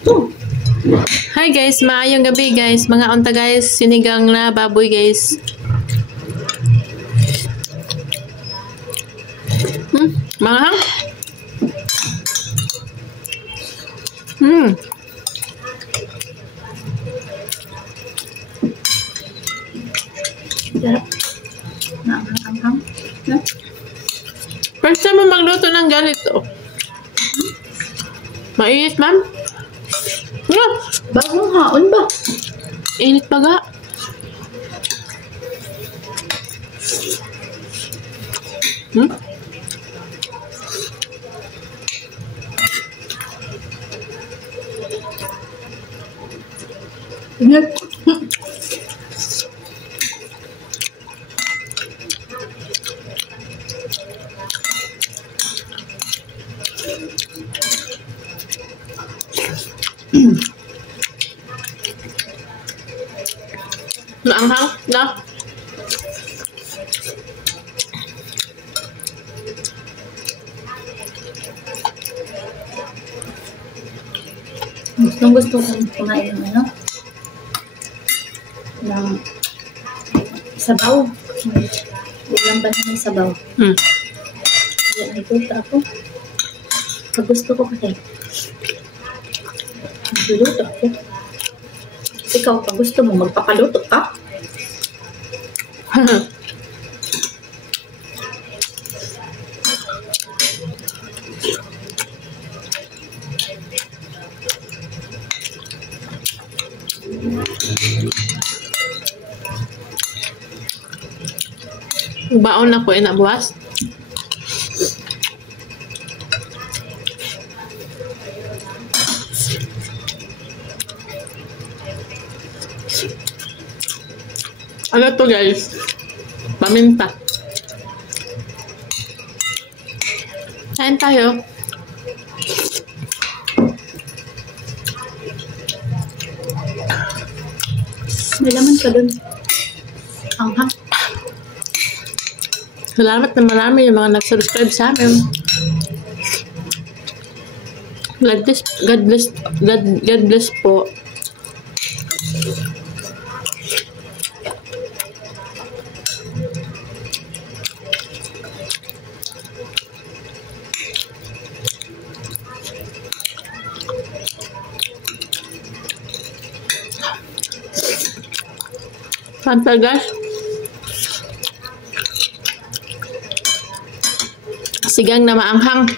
Hi guys, maayong gabi guys. Mga unta guys, sinigang na baboy guys. Mahang? Sarap. Maanghang-anghang. First time mo magluto ng ganito. Mainit, ma'am? Bagong haon ba? Init pa ga? Ingat. Maanghang? Na? Gusto ko kumain ng ano? Ng sabaw. Ulam ba naman sabaw? Yan, nagluto ako. Pag gusto ko kasi, nagluluto ako. Ikaw, pag gusto mo, magpapaluto ka. Baon na ko na buwas. Ano to guys? Paminta. Kain tayo. May laman ka dun. Anghang. Salamat na marami yung mga nag-subscribe sa amin. God bless po. Fanta guys. Sigang na maanghang.